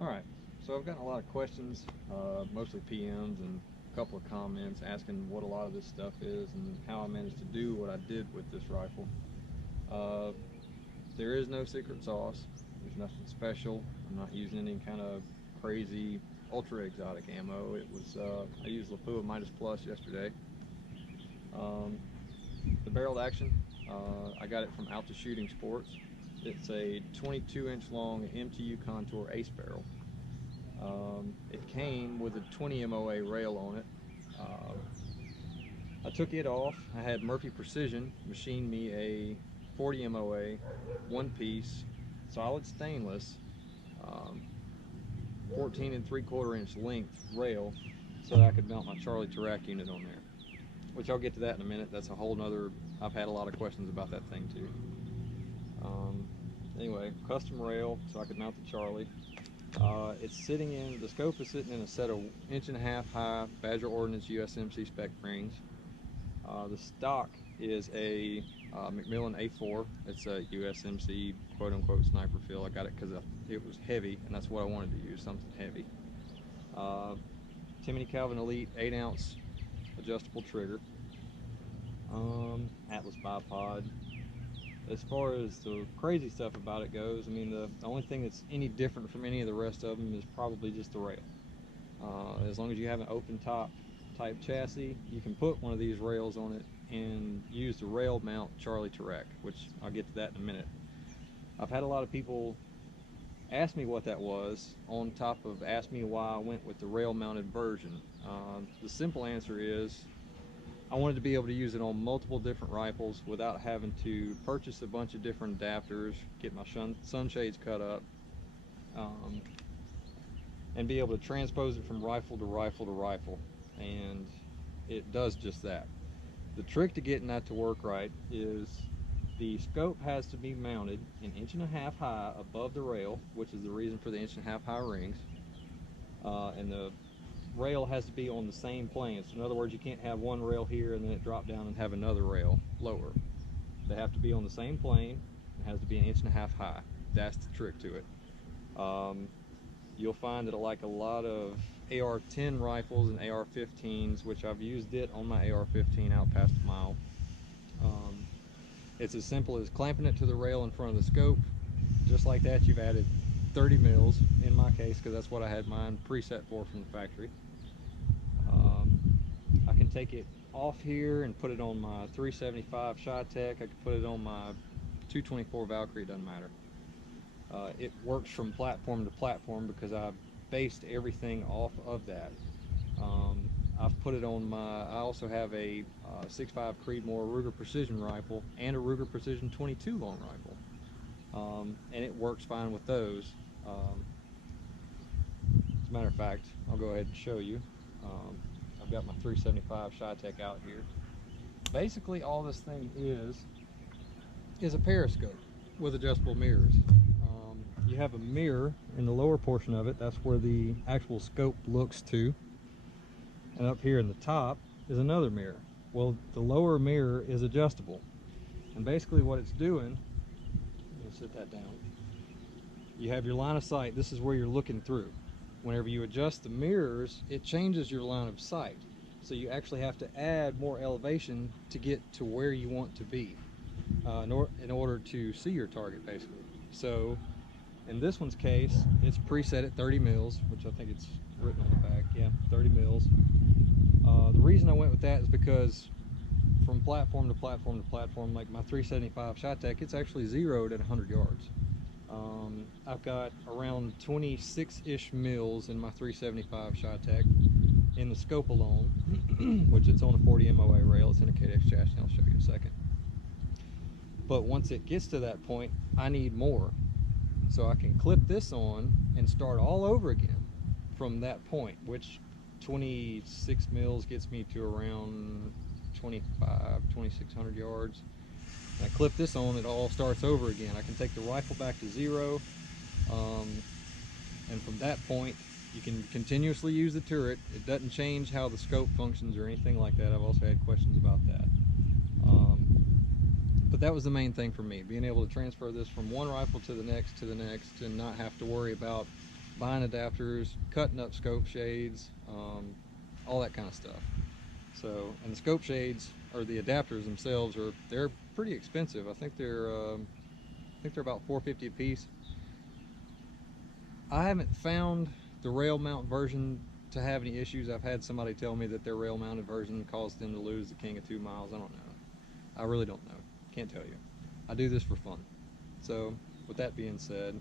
Alright, so I've gotten a lot of questions, mostly PMs and a couple of comments asking what a lot of this stuff is and how I managed to do what I did with this rifle. Uh, there is no secret sauce. There's nothing special. I'm not using any kind of crazy ultra exotic ammo. I used Lapua Midas Plus yesterday. Um, the barreled action, I got it from Out to Shooting Sports. It's a 22-inch long MTU Contour Ace barrel. It came with a 20 MOA rail on it. I took it off. I had Murphy Precision machine me a 40 MOA, one piece, solid stainless, um, 14 and 3/4 inch length rail so that I could mount my Charlie Tarac unit on there. Which I'll get to that in a minute. That's a whole nother, I've had a lot of questions about that thing too. Anyway, custom rail so I could mount the Charlie. The scope is sitting in a set of 1.5 inch high Badger Ordnance USMC spec rings. The stock is a McMillan A4. It's a USMC quote unquote sniper feel. I got it because it was heavy and that's what I wanted to use, something heavy. Timothy Calvin Elite 8-ounce adjustable trigger. Atlas bipod. As far as the crazy stuff about it goes, I mean, the only thing that's any different from any of the rest of them is probably just the rail. As long as you have an open top type chassis, you can put one of these rails on it and use the rail mount Charlie Tarac, which I'll get to that in a minute. I've had a lot of people ask me what that was, on top of ask me why I went with the rail mounted version. The simple answer is I wanted to be able to use it on multiple different rifles without having to purchase a bunch of different adapters, get my sunshades cut up, and be able to transpose it from rifle to rifle to rifle. And it does just that. The trick to getting that to work right is the scope has to be mounted 1.5 inches high above the rail, which is the reason for the 1.5 inch high rings. And the rail has to be on the same plane. So in other words, you can't have one rail here and then it drop down and have another rail lower. They have to be on the same plane. It has to be 1.5 inches high. That's the trick to it. You'll find that like a lot of AR-10 rifles and AR-15s, which I've used it on my AR-15 out past a mile. It's as simple as clamping it to the rail in front of the scope. Just like that, you've added 30 mils in my case, because that's what I had mine preset for from the factory. I can take it off here and put it on my 375 ShyTech. I can put it on my 224 Valkyrie, doesn't matter. It works from platform to platform because I based everything off of that. I've put it on I also have a 6.5 Creedmoor Ruger Precision rifle and a Ruger Precision 22 long rifle. And it works fine with those. As a matter of fact, I'll go ahead and show you. I've got my 375 ShyTech out here. Basically, all this thing is a periscope with adjustable mirrors. You have a mirror in the lower portion of it. That's where the actual scope looks to. And up here in the top is another mirror. Well, the lower mirror is adjustable. And basically what it's doing, let me sit that down. You have your line of sight. This is where you're looking through. Whenever you adjust the mirrors, it changes your line of sight. So you actually have to add more elevation to get to where you want to be in order to see your target, basically. So in this one's case, it's preset at 30 mils, which I think it's written on the back. Yeah, 30 mils. The reason I went with that is because from platform to platform to platform, like my 375 ShyTech, it's actually zeroed at 100 yards. I've got around 26-ish mils in my 375 ShyTech in the scope alone, which it's on a 40 MOA rail. It's in a KDX chassis. I'll show you in a second. But once it gets to that point, I need more. So I can clip this on and start all over again from that point, which 26 mils gets me to around 2,600 yards. And I clip this on, it all starts over again. I can take the rifle back to zero, and from that point, you can continuously use the turret. It doesn't change how the scope functions or anything like that. I've also had questions about that. But that was the main thing for me, being able to transfer this from one rifle to the next, and not have to worry about buying adapters, cutting up scope shades, all that kind of stuff. So, and the scope shades or the adapters themselves they're pretty expensive. I think they're about $4.50 a piece. I haven't found the rail mount version to have any issues. I've had somebody tell me that their rail mounted version caused them to lose the king of 2 miles. I don't know. I really don't know. Can't tell you. I do this for fun. So with that being said,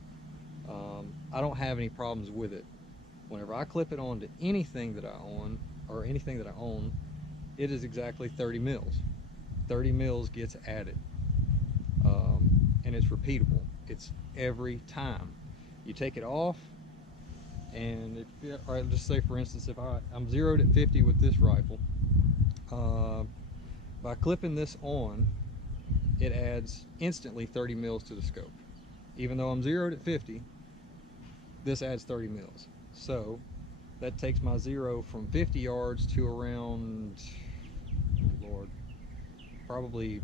I don't have any problems with it. Whenever I clip it onto anything that I own, or anything that I own, it is exactly 30 mils. 30 mils gets added, and it's repeatable. It's every time. You take it off, and all right, just say for instance, if I'm zeroed at 50 with this rifle, by clipping this on, it adds instantly 30 mils to the scope. Even though I'm zeroed at 50, this adds 30 mils. So that takes my zero from 50 yards to around, oh Lord, probably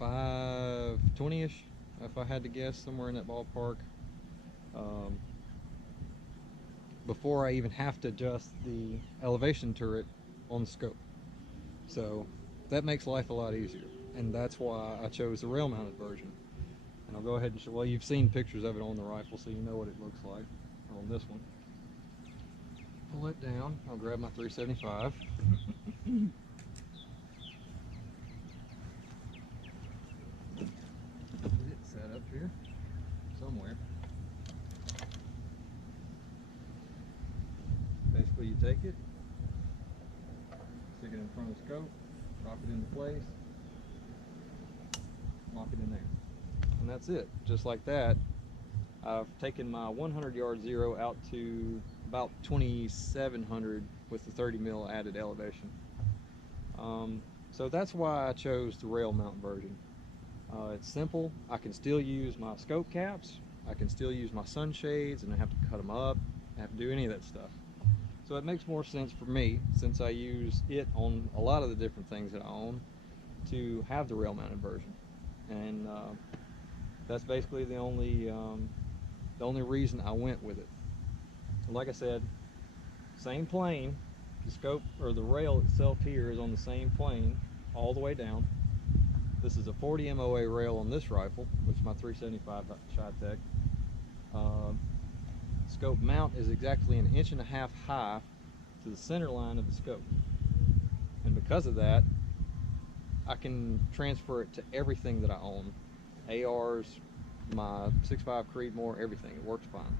520-ish, if I had to guess, somewhere in that ballpark, before I even have to adjust the elevation turret on the scope. So that makes life a lot easier, and that's why I chose the rail mounted version. And I'll go ahead and show, well, you've seen pictures of it on the rifle, so you know what it looks like on this one. Pull it down. I'll grab my 375. Get it set up here somewhere. Basically, you take it, stick it in front of the scope, drop it into place, lock it in there, and that's it. Just like that, I've taken my 100-yard zero out to about 2,700 with the 30 mil added elevation. So that's why I chose the rail mount version. It's simple. I can still use my scope caps. I can still use my sunshades, and I have to cut them up. I have to do any of that stuff. So it makes more sense for me, since I use it on a lot of the different things that I own, to have the rail mounted version. And that's basically the only reason I went with it. Like I said, same plane. The scope, or the rail itself here, is on the same plane all the way down. This is a 40 MOA rail on this rifle, which is my 375 Shotech. Scope mount is exactly 1.5 inches high to the center line of the scope. And because of that, I can transfer it to everything that I own. ARs, my 6.5 Creedmoor, everything. It works fine.